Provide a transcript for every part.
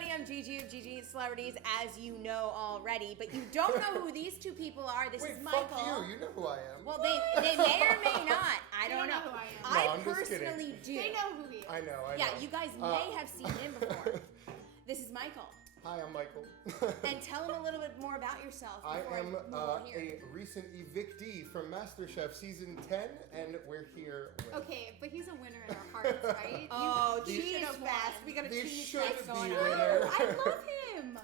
everybody, I'm GiGi of GiGi Celebrities, as you know already, but you don't know who these two people are. This is Michael. Fuck you know who I am. Well, they may or may not. I don't know who I am. No, I I'm just kidding. personally do. They know who he is. I know. Yeah, you guys may have seen him before. This is Michael. Hi, I'm Michael. And tell him a little bit more about yourself. I am before here. a recent evictee from MasterChef Season 10, and we're here with... Okay, but he's a winner in our hearts, right? Oh, You cheese should've fest. won. We got a These cheese should fest be going winner. on. I love him.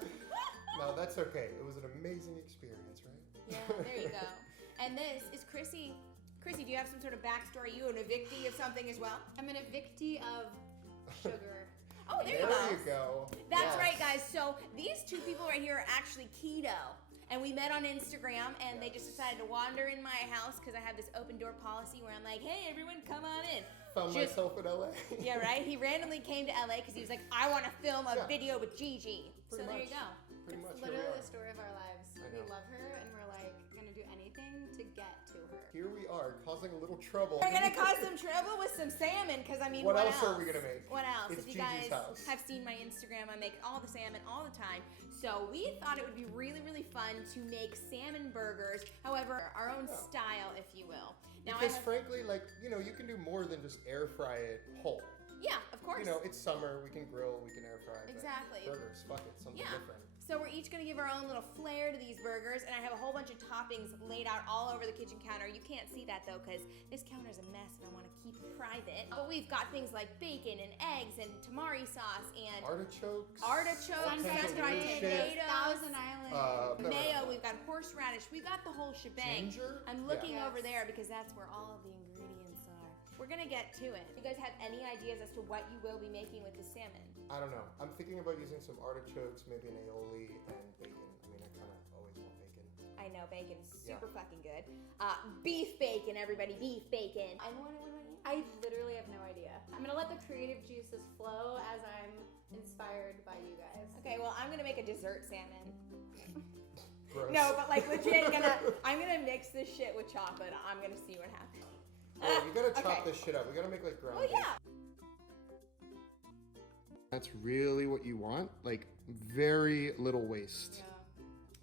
No, that's okay. It was an amazing experience, right? Yeah, there you go. And this is Chrissy. Chrissy, do you have some sort of backstory? You an evictee of something as well? I'm an evictee of sugar. Oh, there There you you go. That's Yes. right, guys. So these two people right here are actually keto. And we met on Instagram, and they just decided to wander in my house because I have this open door policy where I'm like, hey, everyone, come on in. Found myself in LA. Yeah, right? He randomly came to LA because he was like, I want to film a video with GiGi. So there you go. Pretty much. It's here we literally are. the story of our lives. I We know. love her, and we're like gonna do anything to get to her. Here we are, causing a little trouble. We're gonna cause some trouble with some salmon because I mean, What what else are we gonna make? What else? It's If you Gigi's guys house. have seen my Instagram, I make all the salmon all the time. So we thought it would be really, really fun to make salmon burgers. However, our own style, if you will. Now, Because frankly, like, you know, you can do more than just air fry it whole. yeah, of course. You know, it's summer, we can grill, we can air fry. but Exactly. Burgers, fuck it, something Yeah. different. So we're each gonna give our own little flair to these burgers, and I have a whole bunch of toppings laid out all over the kitchen counter. You can't see that though, because this counter's a mess and I wanna keep it private. But we've got things like bacon and eggs and tamari sauce and Artichokes. sun-dried Tangerine tomatoes, Thousand Island. mayo, we've got horseradish, we've got the whole shebang. Ginger? I'm looking Yeah. over there because that's where all of the ingredients are. We're gonna get to it. You guys have any ideas as to what you will be making with this salmon? I don't know. I'm thinking about using some artichokes, maybe an aioli, and bacon. I mean, I kind of always want bacon. I know, bacon's super fucking good. Beef bacon, everybody, beef bacon. And what about you? I literally have no idea. I'm gonna let the creative juices flow as I'm inspired by you guys. Okay, well, I'm gonna make a dessert salmon. Gross. No, but like legit, I'm gonna mix this shit with chocolate. I'm gonna see what happens. Oh, you gotta chop Okay. this shit up. We gotta make like ground Oh beef. yeah. That's really what you want. Like very little waste. Yeah.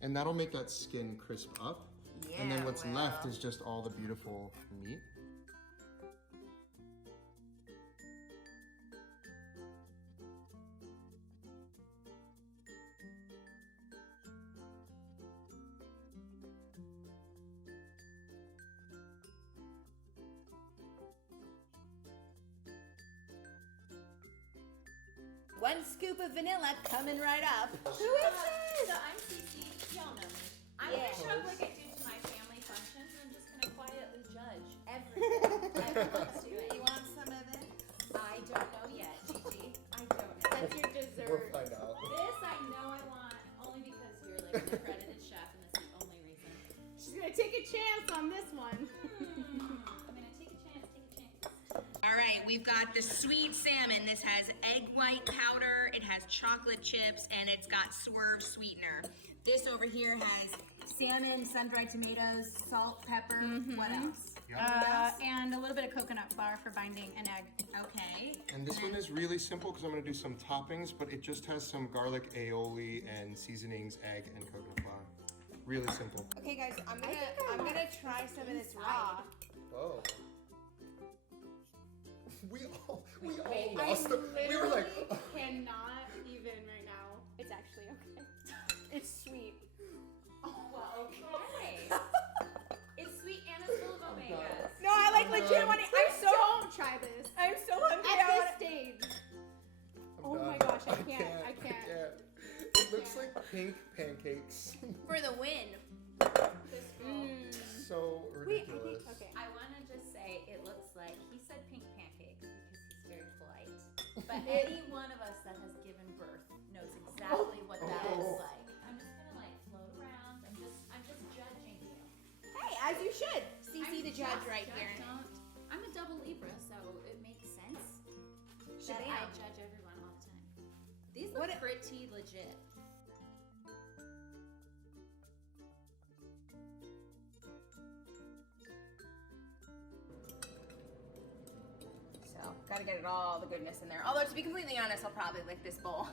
And that'll make that skin crisp up. And then what's well. left is just all the beautiful meat. One scoop of vanilla coming right up. Who is this? So I'm Cece, y'all know me. I'm Yeah. gonna show up like I do to my family functions and I'm just gonna quietly judge everything everyone's doing. You want some of it? I don't know yet, Gigi. I don't know. That's your dessert. We'll find out. This I know I want only because you're like an accredited chef and that's the only reason. She's gonna take a chance on this one. I'm gonna take a chance, All right, we've got the sweet salmon. This has egg white powder, it has chocolate chips, and it's got swerve sweetener. This over here has salmon, sun-dried tomatoes, salt, pepper. What else? And a little bit of coconut flour for binding an egg. Okay. And this one is really simple because I'm gonna do some toppings, but it just has some garlic aioli and seasonings, egg, and coconut flour. Really simple. Okay, guys, I'm gonna try some of this raw. Oh. We all I lost the, we were like, literally cannot even right now. It's actually okay. It's sweet. Well, okay. It's sweet and it's full of omegas. No, I like legit want to. Don't try this. I'm so hungry. I At wanna- this stage. I'm Oh done. my gosh, I can't. It looks like pink pancakes. For the win. This girl. So ridiculous. Okay. I want to just say it looks like he said pink pancakes because he's very polite. But any one of us that has given birth knows exactly what that is like. I'm just gonna like float around. I'm just judging you. Hey, as you should. CC the judge right here. I'm a double Libra, so it makes sense that I Shabam. judge everyone all the time. These What look a- pretty legit. So, gotta get it all the goodness in there. Although, to be completely honest, I'll probably lick this bowl.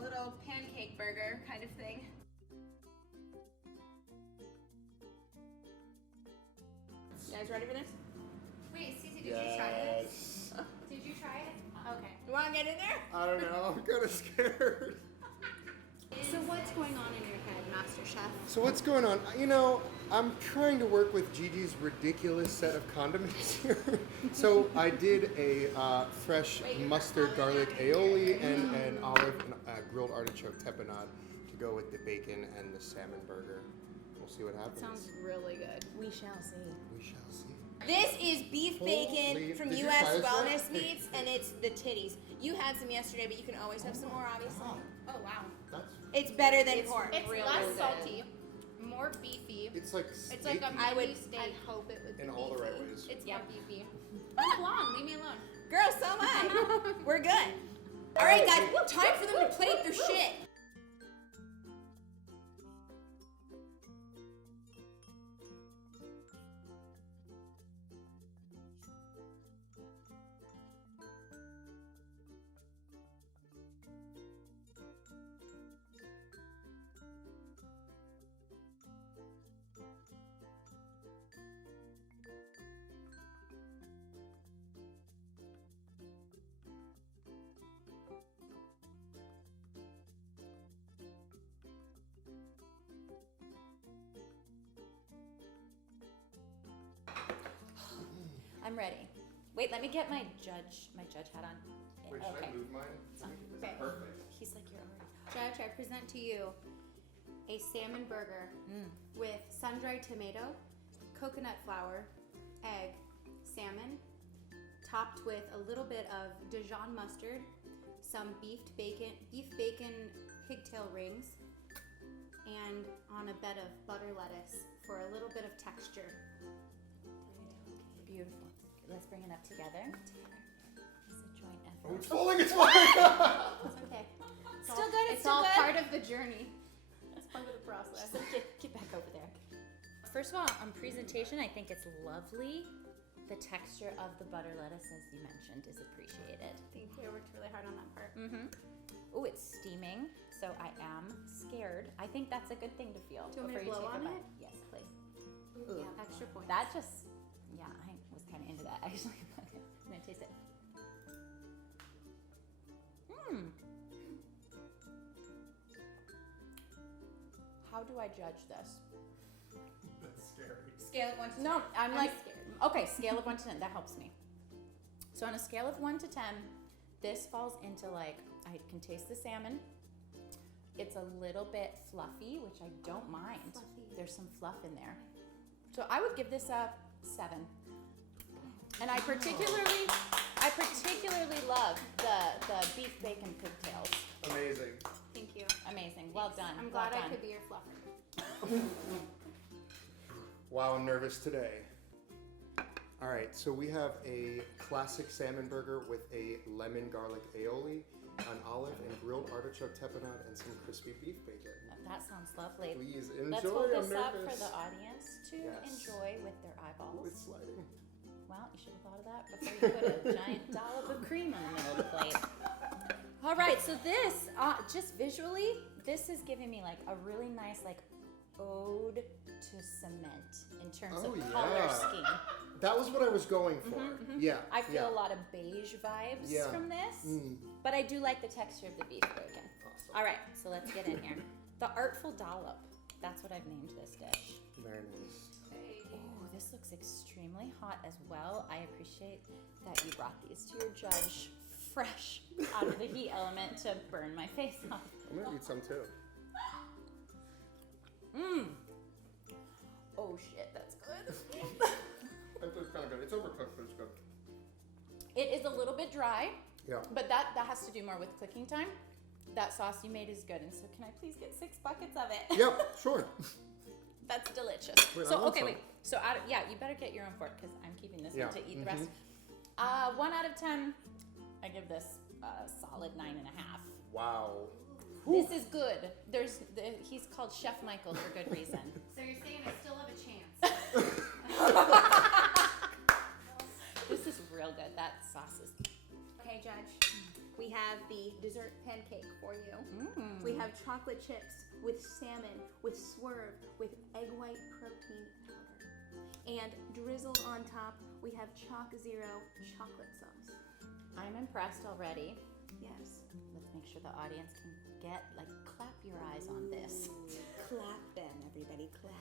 a little pancake burger kind of thing. You guys ready for this? Wait, Cece, did you try this? Did you try it? Okay. You want to get in there? I don't know. I'm kind of scared. So what's going on in your head, Master Chef? So what's going on? You know, I'm trying to work with Gigi's ridiculous set of condiments here. So I did a fresh mustard garlic aioli and an olive and grilled artichoke tapenade to go with the bacon and the salmon burger. We'll see what happens. Sounds really good. We shall see. We shall see. This is beef bacon Holy- from did you U.S. try this Wellness one? Meats, and it's the titties. You had some yesterday, but you can always have some more, obviously. Oh wow. That's. It's better than pork. It's Really less good. salty, more beefy. It's like It's like a steaky I would- mini steak. I'd hope it would be in all the right beefy. ways. It's Yeah. more beefy. Leave me alone. Leave me alone. Girl, so am I. We're good. All right, guys, time for them to plate their shit. I'm ready. Wait, let me get my judge hat on. Wait, should Okay. I move mine? Okay. Perfect. He's like, you're already. Judge, I present to you a salmon burger with sun-dried tomato, coconut flour, egg, salmon, topped with a little bit of Dijon mustard, some beef bacon pigtail rings, and on a bed of butter lettuce for a little bit of texture. Beautiful. Let's bring it up together. It's a joint Oh, effort. it's falling. It's falling. It's okay. Still good, it's It's all still good. part of the journey. It's part of the process. Get back over there. First of all, on presentation, I think it's lovely. The texture of the butter lettuce, as you mentioned, is appreciated. Thank you. I worked really hard on that part. Oh, it's steaming, so I am scared. I think that's a good thing to feel. Do you want me to before blow take a on bite. Yes, please. Ooh. Yeah, extra points. That just, yeah, I was kind of into that actually. Okay, I'm gonna taste it. How do I judge this? That's scary. Scale of 1 to 10. No, I'm like, scared. okay, scale of 1 to 10, that helps me. So on a scale of 1 to 10, this falls into like, I can taste the salmon. It's a little bit fluffy, which I don't mind. Fluffy. There's some fluff in there. So I would give this a 7. And I particularly love the beef bacon pigtails. Amazing. Thank you. Amazing, well done. I'm well glad I done. could be your fluffer. Wow, I'm nervous today. All right, so we have a classic salmon burger with a lemon garlic aioli, an olive and grilled artichoke tapenade, and some crispy beef bacon. That sounds lovely. Please enjoy. Let's hold I'm this up for nervous. the audience to Yes. enjoy with their Ooh, eyeballs. it's sliding. Well, you should have thought of that before you put a giant dollop of cream in the middle of the plate. All right, so this, just visually, this is giving me like a really nice like ode to cement in terms Oh, of color yeah. scheme. That was what I was going for. Yeah. I feel yeah. a lot of beige vibes Yeah. from this, Mm. but I do like the texture of the beef bacon. Awesome. All right, so let's get in here. The Artful Dollop. That's what I've named this dish. Very nice. Oh, this looks extremely hot as well. I appreciate that you brought these to your judge fresh out of the heat element to burn my face off. I'm gonna eat some too. Mmm. Oh shit, that's good. It's kind of good. It's overcooked, but it's good. It is a little bit dry, Yeah. but that has to do more with cooking time. That sauce you made is good, and so can I please get 6 buckets of it? Yep. Sure. That's delicious. Wait, I So want okay, some. wait. So you better get your own fork because I'm keeping this Yeah. one to eat the rest. 1 out of 10. I give this a solid 9.5. Wow. This is good. He's called Chef Michael for good reason. So you're saying I still have a chance? This is real good. That sauce is. Okay, Judge. We have the dessert pancake for you. We have chocolate chips with salmon, with swerve, with egg white protein powder. And drizzled on top, we have Chalk Zero chocolate sauce. I'm impressed already. Yes. Let's make sure the audience can clap your eyes on this. Clap them, everybody, clap.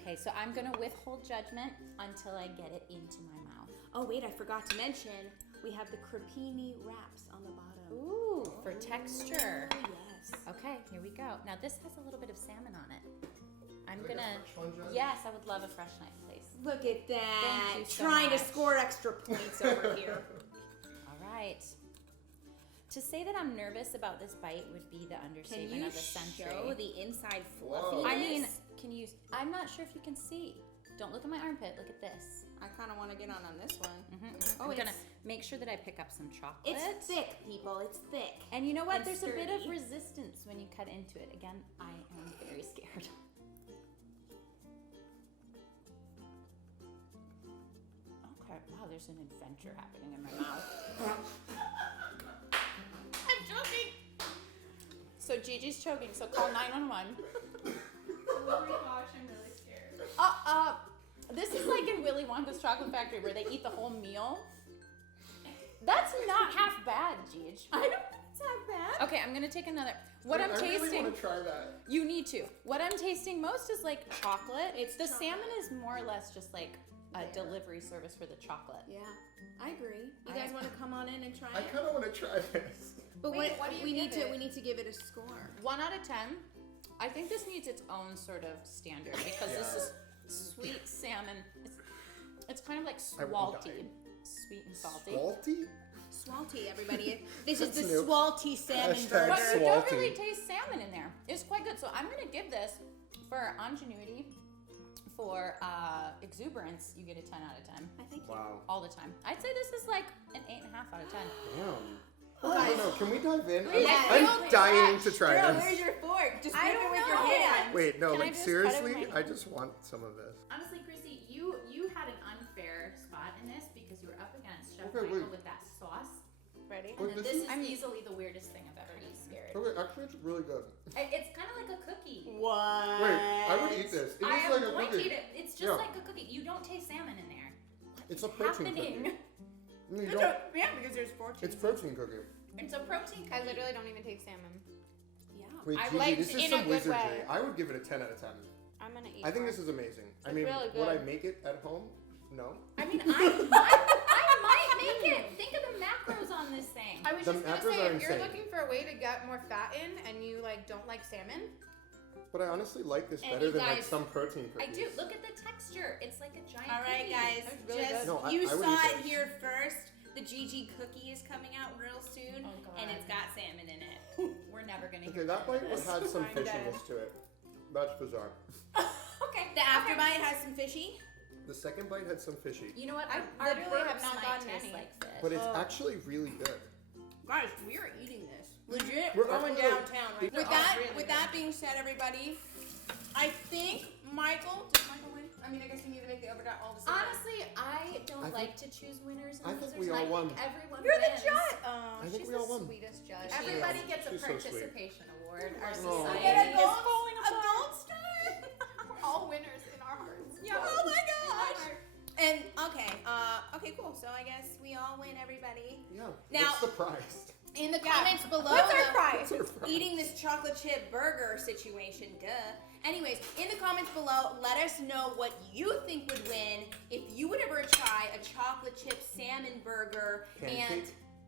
Okay, so I'm gonna withhold judgment until I get it into my mouth. Oh, wait, I forgot to mention, we have the crepini wraps on the bottom. Ooh, for texture. Oh, yes. Okay, here we go. Now this has a little bit of salmon on it. I'm Like a gonna. fresh one, Judge? Yes, I would love a fresh knife, please. Look at that. Thank you so Trying to much. score extra points over here. All right. To say that I'm nervous about this bite would be the Can understatement you of the century. show the inside Whoa. fluffiness? I mean, I'm not sure if you can see. Don't look at my armpit. Look at this. I kind of want to get on this one. I'm gonna make sure that I pick up some chocolate. It's thick, people. It's thick. And you know what? And There's a bit of sturdy. resistance when you cut into it. Again, I am very scared. Okay, wow, there's an adventure happening in my mouth. I'm choking. So Gigi's choking, so call 911. Oh my gosh, I'm really scared. This is like in Willy Wonka's Chocolate Factory where they eat the whole meal. That's not half bad, Gigi. I don't think it's that bad. Okay, I'm gonna take another. What I'm I really tasting. want to try that. You need to. What I'm tasting most is like chocolate. It's the chocolate. salmon is more or less just like a delivery service for the chocolate. Yeah, I agree. You guys want to come on in and try I it? kind of want to try this. But Wait, what do you we give need to it? we need to give it a score. 1 out of 10. I think this needs its own sort of standard because this is sweet salmon. It's kind of like I won't swalty, die. sweet and salty. Salty? Swalty, everybody. This is That's the new. swalty salmon Hashtag burger. But you don't Swalty. really taste salmon in there. It's quite good. So I'm gonna give this for ingenuity, for exuberance. You get a 10 out of 10 I think. Wow. all the time. I'd say this is like an 8.5 out of 10. Damn. I don't know. Can we dive in? Yeah, I'm dying to try Girl, this. where's your fork? Just I whip it don't with your know. hand. Wait, no, Can I like just cut it with seriously, my I hand? just want some of this. Honestly, Chrissy, you had an unfair spot in this because you were up against Chef Okay, Michael wait. with that sauce. Ready? Wait, And then this this is- is easily the weirdest thing I've ever eaten. Scared. Okay, actually, it's really good. It's kind of like a cookie. What? Wait, I would eat this. It I is am like a going to cookie. eat it. It's just Yeah. like a cookie. You don't taste salmon in there. It's a protein Happening. cookie. You It's don't- yeah, because there's fortune. It's protein cookie. It's a protein cookie. I literally don't even take salmon. Yeah. Wait, I Gigi, like this is in some a good wizardry. way. I would give it a 10 out of 10. I'm gonna eat. I think more. this is amazing. I It's mean, really would I good. make it at home? No. I mean, I might make it. Think of the macros on this thing. I was The just gonna macros say, are if you're insane. looking for a way to get more fat in and you like don't like salmon, But I honestly like this And better you than like guys- some protein I cookies. do. Look at the texture. It's like a giant All right, cookie. guys. That's really Just good. No, I- you I would saw eat it this. here first. The GiGi cookie is coming out real soon, Oh, God. and it's got salmon in it. We're never gonna Okay, hear that bite this. had some I'm dead. fishiness to it. That's bizarre. Okay. The afterbite has some fishy. The second bite had some fishy, You know what? I Our literally have burps not might gotten taste any. like fish. but it's Oh. actually really good. Guys, we are eating this. Legit, We're going actually- downtown. Right They're with all that, really with good. that being said, everybody, I think Michael. Did Michael win? I mean, I guess you need to make the overdot all decision. Honestly, I don't I like to choose winners and I think losers. we and all I won. think everyone You're wins. the judge. Oh, I think she's we all the won. sweetest judge. Everybody is. gets a She's so sweet. participation award. Our Aw. society Get a is gold, falling a apart. gold star. We're all winners in our hearts. Yeah. Oh my gosh. And okay, cool. So I guess we all win, everybody. Yeah. Now- What's the prize? In the comments below, What's our prize? What's our prize? eating this chocolate chip burger situation, duh. Anyways, in the comments below, let us know what you think would win if you would ever try a chocolate chip salmon burger and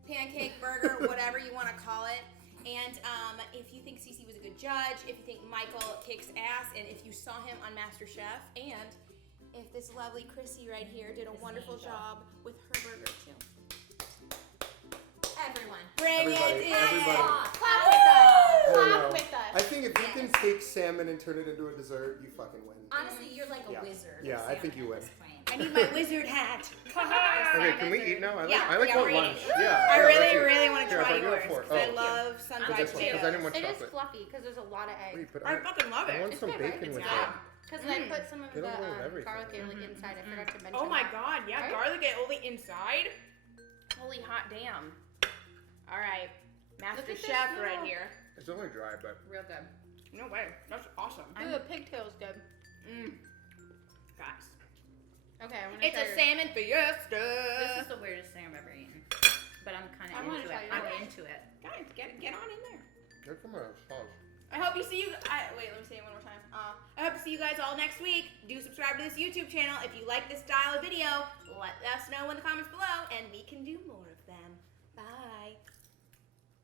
pancake burger, whatever you want to call it. And if you think Cece was a good judge, if you think Michael kicks ass, and if you saw him on MasterChef, and if this lovely Chrissy right here did a wonderful job with her burger too. Everyone. Bring Everybody, it in! everybody. Clap with us. I don't Clap know. with us. I think if you can take salmon and turn it into a dessert, you fucking win. Honestly, you're like a Yeah. wizard. Yeah, of I think salmon you at win. this point. I need my wizard hat. Okay, can we eat now? I like, Yeah, I like yeah, want we're lunch. eating. Yeah. I yeah, really, let's eat. really want to Here, try I'll give it yours four. because I Oh. love But sun-dried this one, because I didn't want It is chocolate. fluffy because there's a lot of eggs. Wait, but I fucking love I it. want some good, right? bacon It's with good. that. Because I put some of They the don't go with everything. garlic aioli inside. I forgot to mention. Oh my that. god, yeah, Right? garlic aioli inside. Holy hot damn. All right, Master Look at this Chef right little- here. It's only dry, but Real good. No way. That's awesome. Ooh, the pigtail's good. Guys. Okay, I want to It's a salmon fiesta. This is the weirdest thing I've ever eaten. But I'm kind I of wanna into try it. yours. I'm into it. Guys, get on in there. get some of that sauce. I hope you see you. Wait, let me say it one more time. I hope to see you guys all next week. Do subscribe to this YouTube channel if you like this style of video. Let us know in the comments below, and we can do more of